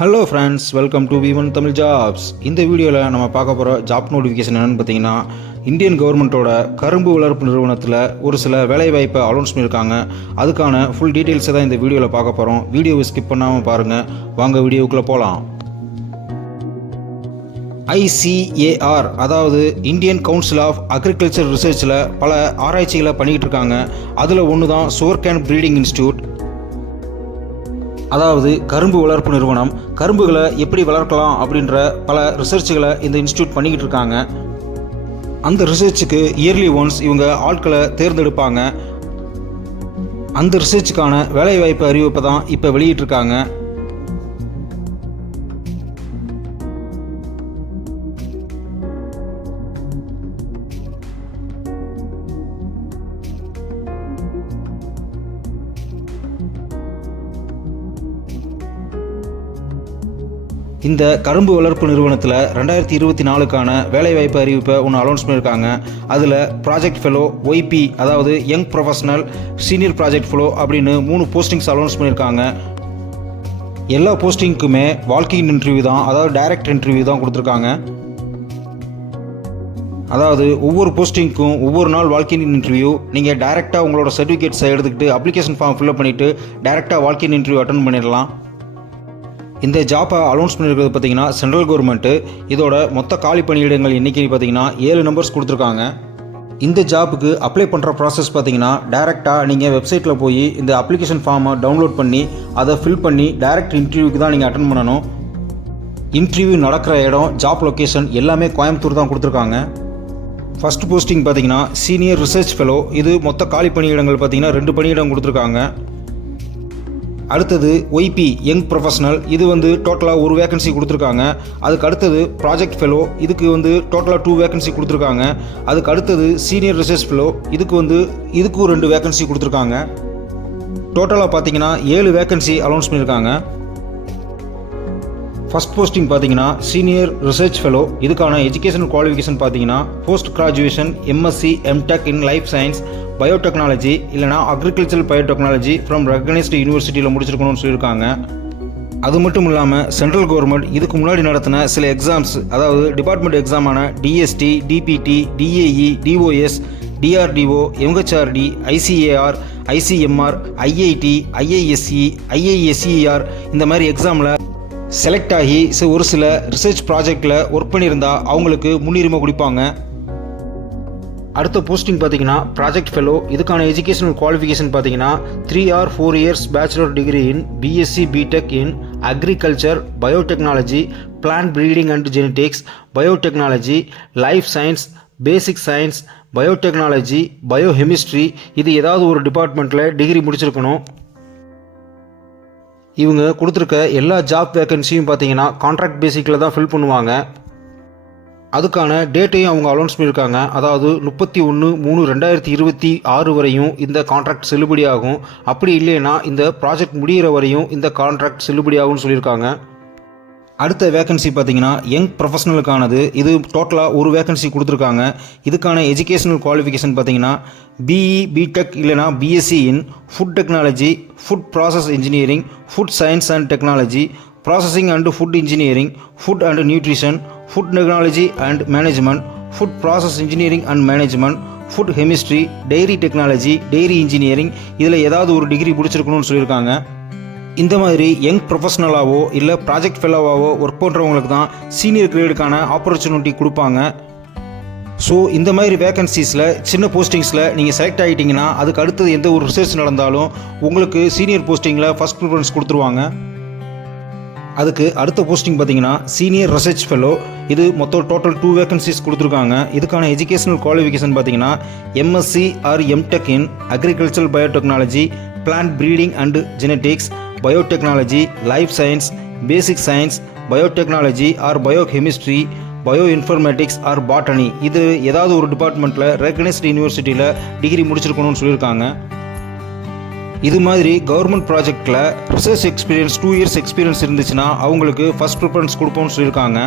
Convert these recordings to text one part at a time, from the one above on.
Hello friends, welcome to V1 Tamil jobs. இந்த வீடியோவில் நம்ம பார்க்க போகிற ஜாப் நோட்டிஃபிகேஷன் என்னென்னு பார்த்தீங்கன்னா, இந்தியன் கவர்மெண்ட்டோட கரும்பு வளர்ப்பு நிறுவனத்தில் ஒரு சில வேலைவாய்ப்பை அனௌன்ஸ் பண்ணியிருக்காங்க. அதுக்கான ஃபுல் டீட்டெயில்ஸை தான் இந்த வீடியோவில் பார்க்க போகிறோம். வீடியோவை ஸ்கிப் பண்ணாமல் பாருங்கள். வாங்க வீடியோவுக்குள்ளே போகலாம். ICAR, அதாவது இந்தியன் கவுன்சில் ஆஃப் அக்ரிகல்ச்சர் ரிசர்ச்சில் பல ஆராய்ச்சிகளை பண்ணிக்கிட்டு இருக்காங்க. அதில் ஒன்று தான் சுகர்கேன் ப்ரீடிங் இன்ஸ்டியூட். அதாவது கரும்பு வளர்ப்பு நிறுவனம் கரும்புகளை எப்படி வளர்க்கலாம் அப்படின்ற பல ரிசர்ச்சுகளை இந்த இன்ஸ்டியூட் பண்ணிக்கிட்டு இருக்காங்க. அந்த ரிசர்ச்சுக்கு இயர்லி ஒன்ஸ் இவங்க ஆட்களை தேர்ந்தெடுப்பாங்க. அந்த ரிசர்ச்சுக்கான வேலைவாய்ப்பு அறிவிப்பை தான் இப்போ வெளியிட்டிருக்காங்க. இந்த கரும்பு வளர்ப்பு நிறுவனத்தில் 2024க்கான வேலைவாய்ப்பு அறிவிப்பை ஒன்று அனௌன்ஸ் பண்ணியிருக்காங்க. அதில் ப்ராஜெக்ட் ஃபெலோ, OP அதாவது young professional, senior project fellow அப்படின்னு 3 போஸ்டிங்ஸ் அனௌன்ஸ் பண்ணியிருக்காங்க. எல்லா போஸ்டிங்க்குமே வால்க்-இன் இன்டர்வியூ தான், அதாவது டைரக்ட் இன்டர்வியூ தான் கொடுத்துருக்காங்க. அதாவது ஒவ்வொரு போஸ்டிங்க்கும் ஒவ்வொரு நாள் வால்க்-இன் இன்டர்வியூ. நீங்கள் டைரெக்டாக உங்களோட சர்டிஃபிகேட்ஸை எடுத்துக்கிட்டு அப்ளிகேஷன் ஃபார்ம் ஃபில்அப் பண்ணிவிட்டு டைரெக்டாக வால்க்-இன் இன்டர்வியூ அட்டன் பண்ணிடலாம். இந்த ஜாப்பை அனௌன்ஸ் பண்ணியிருக்கிறது பார்த்தீங்கன்னா சென்ட்ரல் கவர்மெண்ட்டு. இதோட மொத்த காலி பணியிடங்கள் எண்ணிக்கை பார்த்தீங்கன்னா 7 நம்பர்ஸ் கொடுத்துருக்காங்க. இந்த ஜாப்புக்கு அப்ளை பண்ணுற ப்ராசஸ் பார்த்தீங்கன்னா டைரெக்டாக நீங்கள் வெப்சைட்டில் போய் இந்த அப்ளிகேஷன் ஃபார்மை டவுன்லோட் பண்ணி அதை ஃபில் பண்ணி டைரக்ட் இன்டர்வியூக்கு தான் நீங்கள் அட்டன் பண்ணணும். இன்டர்வியூ நடக்கிற இடம், ஜாப் லொக்கேஷன் எல்லாமே கோயம்புத்தூர் தான் கொடுத்துருக்காங்க. ஃபஸ்ட் போஸ்டிங் பார்த்தீங்கன்னா சீனியர் ரிசர்ச் ஃபெலோ. இது மொத்த காலி பணியிடங்கள் பார்த்தீங்கன்னா 2 பணியிடம் கொடுத்துருக்காங்க. அடுத்தது OP யங் ப்ரொஃபஷனல். இது டோட்டலாக 1 வேகன்சி கொடுத்துருக்காங்க. அதுக்கு அடுத்தது ப்ராஜெக்ட் ஃபெலோ. இதுக்கு டோட்டலாக 2 வேகன்சி கொடுத்துருக்காங்க. அதுக்கு அடுத்தது சீனியர் ரிசர்ச் ஃபெலோ. இதுக்கும் 2 வேகன்சி கொடுத்துருக்காங்க. டோட்டலாக பார்த்தீங்கன்னா 7 வேகன்சி அனௌன்ஸ் பண்ணியிருக்காங்க. ஃபஸ்ட் போஸ்டிங் பார்த்தீங்கன்னா சீனியர் ரிசர்ச் ஃபெலோ. இதுக்கான எஜுகேஷன் குவாலிஃபிகேஷன் பார்த்தீங்கன்னா post graduation MSc MTech in life science biotechnology இல்லைனா அக்ரிகல்ச்சர் பயோடெக்னாலஜி ஃப்ரம் ரெகனைஸ்டு யூனிவர்சிட்டியில் முடிச்சிருக்கணும்னு சொல்லியிருக்காங்க. அது மட்டும் இல்லாமல் சென்ட்ரல் கவர்மெண்ட் இதுக்கு முன்னாடி நடத்தின சில எக்ஸாம்ஸ், அதாவது department எக்ஸாமான DST, DPT, DAE, DOS, DRDO, MHRD, ICAR, ICMR, IIT, IISE, IISER இந்த மாதிரி எக்ஸாமில் செலக்ட் ஆகி ஒரு சில ரிசர்ச் ப்ராஜெக்டில் ஒர்க் பண்ணியிருந்தால் அவங்களுக்கு முன்னுரிமை கொடுப்பாங்க. அடுத்த போஸ்டிங் பார்த்தீங்கன்னா ப்ராஜெக்ட் ஃபெலோ. இதுக்கான எஜுகேஷனல் குவாலிஃபிகேஷன் பார்த்தீங்கன்னா 3 or 4 years bachelor degree in BSc BTech in agriculture biotechnology, plant breeding and genetics, biotechnology, life science, basic science, biotechnology, biochemistry. இது ஏதாவது ஒரு டிபார்ட்மெண்ட்டில் டிகிரி முடிச்சிருக்கணும். இவங்க கொடுத்துருக்க எல்லா ஜாப் வேக்கன்சியும் பார்த்தீங்கன்னா கான்ட்ராக்ட் பேசிக்கில் தான் ஃபில் பண்ணுவாங்க. அதுக்கான டேட்டையும் அவங்க அனௌன்ஸ் பண்ணியிருக்காங்க. அதாவது 31/3/2026 வரையும் இந்த கான்ட்ராக்ட் செல்லுபடியாகும். அப்படி இல்லைன்னா இந்த ப்ராஜெக்ட் முடிகிற வரையும் இந்த கான்ட்ராக்ட் செல்லுபடியாகும்னு சொல்லியிருக்காங்க. அடுத்த வேக்கன்சி பார்த்தீங்கன்னா யங் ப்ரொஃபஷனலுக்கானது. இது டோட்டலாக 1 வேக்கன்சி கொடுத்துருக்காங்க. இதுக்கான எஜுகேஷனல் குவாலிஃபிகேஷன் பார்த்தீங்கன்னா BE BTech இல்லைனா BSc in food technology, food process engineering, food science and technology, processing and food engineering, food and nutrition, food technology and management, food process engineering and management, food chemistry, dairy technology, dairy engineering. இதில் ஏதாவது ஒரு degree முடிச்சிருக்கணும்னு சொல்லியிருக்காங்க. இந்த மாதிரி young ப்ரொஃபஷனலாவோ இல்லை project ஃபெலோவாவோ work பண்ணுறவங்களுக்கு தான் senior கிரேடுக்கான opportunity கொடுப்பாங்க. ஸோ இந்த மாதிரி வேகன்சிஸில் சின்ன போஸ்டிங்ஸில் நீங்கள் செலக்ட் ஆகிட்டிங்கன்னா அதுக்கு அடுத்தது எந்த ஒரு ரிசர்ச் நடந்தாலும் உங்களுக்கு சீனியர் போஸ்டிங்கில் ஃபஸ்ட் ப்ரிஃபரன்ஸ் கொடுத்துருவாங்க. அதுக்கு அடுத்த போஸ்டிங் பார்த்தீங்கன்னா சீனியர் ரிசர்ச் ஃபெலோ. இது மொத்தம் டோட்டல் 2 வேகன்சிஸ் கொடுத்துருக்காங்க. இதுக்கான எஜுகேஷனல் குவாலிஃபிகேஷன் பார்த்தீங்கன்னா MSc or MTech in agriculture biotechnology, plant breeding and genetics, biotechnology, life science, basic science, biotechnology or biochemistry, bio informatics or botany. இது ஏதாவது ஒரு டிபார்ட்மெண்ட்டில் ரெகனைஸ்டு யூனிவர்சிட்டியில் டிகிரி முடிச்சிருக்கணும்னு சொல்லியிருக்காங்க. இது மாதிரி கவர்மெண்ட் ப்ராஜெக்டில் ரிசர்ச் எக்ஸ்பீரியன்ஸ் 2 years எக்ஸ்பீரியன்ஸ் இருந்துச்சுன்னா அவங்களுக்கு ஃபஸ்ட் ப்ரிஃபரன்ஸ் கொடுப்போம்னு சொல்லியிருக்காங்க.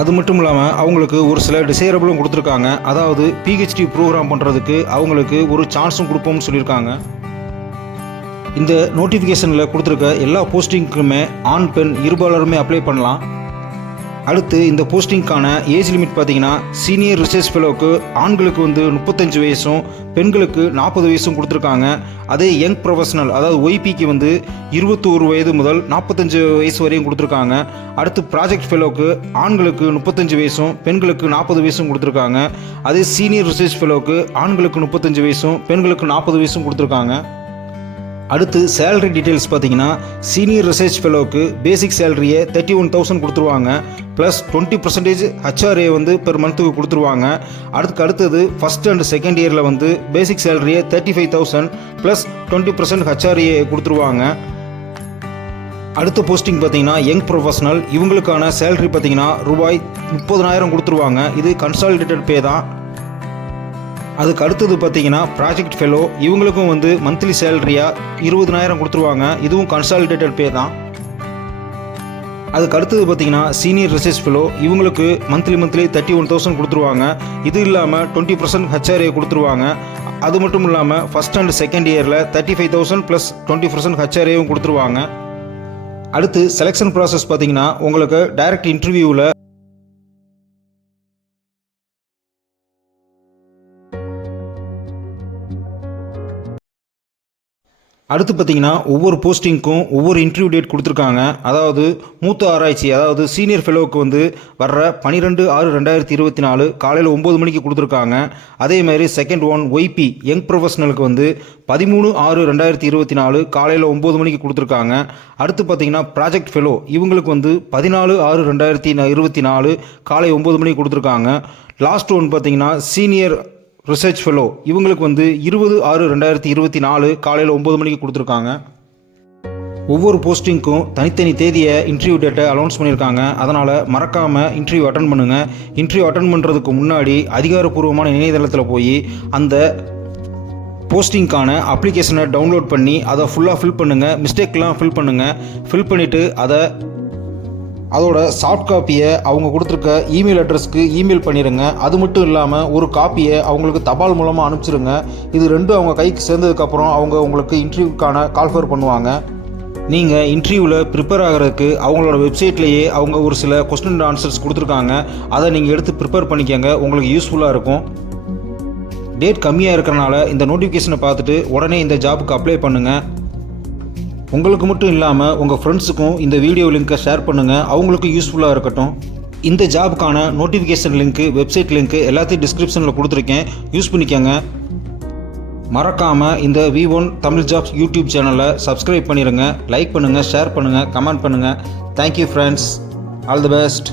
அது மட்டும் இல்லாமல் அவங்களுக்கு ஒரு சில டிசைரபிளும் கொடுத்துருக்காங்க. அதாவது PhD ப்ரோக்ராம் பண்ணுறதுக்கு அவங்களுக்கு ஒரு சான்ஸும் கொடுப்போம்னு சொல்லியிருக்காங்க. இந்த நோட்டிஃபிகேஷனில் கொடுத்துருக்க எல்லா போஸ்டிங்க்குமே ஆண் பெண் இருபாலருமே அப்ளை பண்ணலாம். அடுத்து இந்த போஸ்டிங்க்கான ஏஜ் லிமிட் பார்த்தீங்கன்னா சீனியர் ரிசர்ச் ஃபெலோவுக்கு ஆண்களுக்கு 35 வயசும் பெண்களுக்கு 40 வயசும் கொடுத்துருக்காங்க. அதே யங் ப்ரொஃபஷனல் அதாவது ஒய்பிக்கு 21 வயது முதல் 45 வயசு வரையும் கொடுத்துருக்காங்க. அடுத்து ப்ராஜெக்ட் ஃபெலோவுக்கு ஆண்களுக்கு 35 வயசும் பெண்களுக்கு 40 வயசும் கொடுத்துருக்காங்க. அதே சீனியர் ரிசர்ச் ஃபெலோவுக்கு ஆண்களுக்கு 35 வயசும் பெண்களுக்கு 40 வயசும் கொடுத்துருக்காங்க. அடுத்து சேலரி டீட்டெயில்ஸ் பார்த்தீங்கன்னா சீனியர் ரிசர்ச் ஃபெலோவுக்கு பேசிக் சேலரியை 31,000 கொடுத்துருவாங்க. ப்ளஸ் 20% ஹச்ஆர்ஏ பெர் மந்த்துக்கு கொடுத்துருவாங்க. அடுத்தது ஃபஸ்ட் அண்ட் செகண்ட் இயரில் பேசிக் சேலரியை 35,000 ப்ளஸ் 20% ஹச்ஆர்ஏ கொடுத்துருவாங்க. அடுத்த போஸ்டிங் பார்த்தீங்கன்னா யங் ப்ரொஃபஷனல், இவங்களுக்கான சேலரி பார்த்தீங்கன்னா ரூபாய் 30,000 கொடுத்துருவாங்க. இது கன்சாலிடேட்டட் பே தான். அதுக்கு அடுத்தது பார்த்தீங்கன்னா ப்ராஜெக்ட் ஃபெலோ, இவங்களுக்கும் மந்த்லி சேலரியாக 20,000 கொடுத்துருவாங்க. இதுவும் கன்சாலிடேட்டட் பே தான். அதுக்கு அடுத்தது பார்த்தீங்கன்னா சீனியர் ரிசர்ச் ஃபெலோ, இவங்களுக்கு மந்த்லி 31,000 கொடுத்துருவாங்க. இது இல்லாமல் 20% ஹச்ஆர்ஏ கொடுத்துருவாங்க. அது மட்டும் இல்லாமல் ஃபஸ்ட் அண்ட் செகண்ட் இயரில் 35,000 ப்ளஸ் 20% ஹச்ஆர்ஏவும் கொடுத்துருவாங்க. அடுத்து செலெக்ஷன் ப்ராசஸ் பார்த்தீங்கன்னா உங்களுக்கு டைரக்ட் இன்டர்வியூவில் அடுத்து பார்த்தீங்கன்னா ஒவ்வொரு போஸ்டிங்க்கும் ஒவ்வொரு இன்டர்வியூ டேட் கொடுத்துருக்காங்க. அதாவது மூத்த ஆராய்ச்சி அதாவது சீனியர் ஃபெலோவுக்கு வர்ற 12/6/2024 காலையில் 9 மணிக்கு கொடுத்துருக்காங்க. அதேமாதிரி செகண்ட் ஒன் ஒய்பி யங் ப்ரொஃபஷனலுக்கு 13/6/2024 காலையில் 9 மணிக்கு கொடுத்துருக்காங்க. அடுத்து பார்த்தீங்கன்னா ப்ராஜெக்ட் ஃபெலோ, இவங்களுக்கு 14/6/2024 காலை 9 மணிக்கு கொடுத்துருக்காங்க. லாஸ்ட் ஒன் பார்த்தீங்கன்னா சீனியர் ரிசர்ச் ஃபெலோ, இவங்களுக்கு 20/6/2024 காலையில் 9 மணிக்கு கொடுத்துருக்காங்க. ஒவ்வொரு போஸ்டிங்க்கும் தனித்தனி தேதியை இன்டர்வியூ டேட்டை அனௌன்ஸ் பண்ணியிருக்காங்க. அதனால் மறக்காமல் இன்டர்வியூ அட்டன் பண்ணுங்கள். இன்டர்வியூ அட்டன் பண்ணுறதுக்கு முன்னாடி அதிகாரப்பூர்வமான இணையதளத்தில் போய் அந்த போஸ்டிங்க்கான அப்ளிகேஷனை டவுன்லோட் பண்ணி அதை ஃபுல்லாக ஃபில் பண்ணுங்கள். மிஸ்டேக்லாம் ஃபில் பண்ணுங்கள். ஃபில் பண்ணிவிட்டு அதோட சாஃப்ட் காப்பியை அவங்க கொடுத்துருக்க இமெயில் அட்ரஸ்க்கு இமெயில் பண்ணிடுங்க. அது மட்டும் இல்லாமல் ஒரு காப்பியை அவங்களுக்கு தபால் மூலமாக அனுப்பிச்சிடுங்க. இது ரெண்டும் அவங்க கைக்கு சேர்ந்ததுக்கப்புறம் அவங்க உங்களுக்கு இன்டர்வியூக்கான கால்ஃபர் பண்ணுவாங்க. நீங்கள் இன்டர்வியூவில் ப்ரிப்பேர் ஆகிறதுக்கு அவங்களோட வெப்சைட்லேயே அவங்க ஒரு சில கொஸ்டின் அண்ட் ஆன்சர்ஸ் கொடுத்துருக்காங்க. அதை நீங்கள் எடுத்து ப்ரிப்பேர் பண்ணிக்கோங்க, உங்களுக்கு யூஸ்ஃபுல்லாக இருக்கும். டேட் கம்மியாக இருக்கிறனால இந்த நோட்டிஃபிகேஷனை பார்த்துட்டு உடனே இந்த ஜாபுக்கு அப்ளை பண்ணுங்கள். உங்களுக்கு மட்டும் இல்லாமல் உங்கள் ஃப்ரெண்ட்ஸுக்கும் இந்த வீடியோ லிங்க்கை ஷேர் பண்ணுங்கள், அவங்களுக்கும் யூஸ்ஃபுல்லாக இருக்கட்டும். இந்த ஜாபுக்கான நோட்டிஃபிகேஷன் லிங்க்கு, வெப்சைட் லிங்க்கு எல்லாத்தையும் டிஸ்கிரிப்ஷனில் கொடுத்துருக்கேன், யூஸ் பண்ணிக்கோங்க. மறக்காமல் இந்த V1 தமிழ் ஜாப்ஸ் யூடியூப் சேனலை சப்ஸ்கிரைப் பண்ணிடுங்க. லைக் பண்ணுங்கள், ஷேர் பண்ணுங்கள், கமெண்ட் பண்ணுங்கள். Thank you friends, all the best.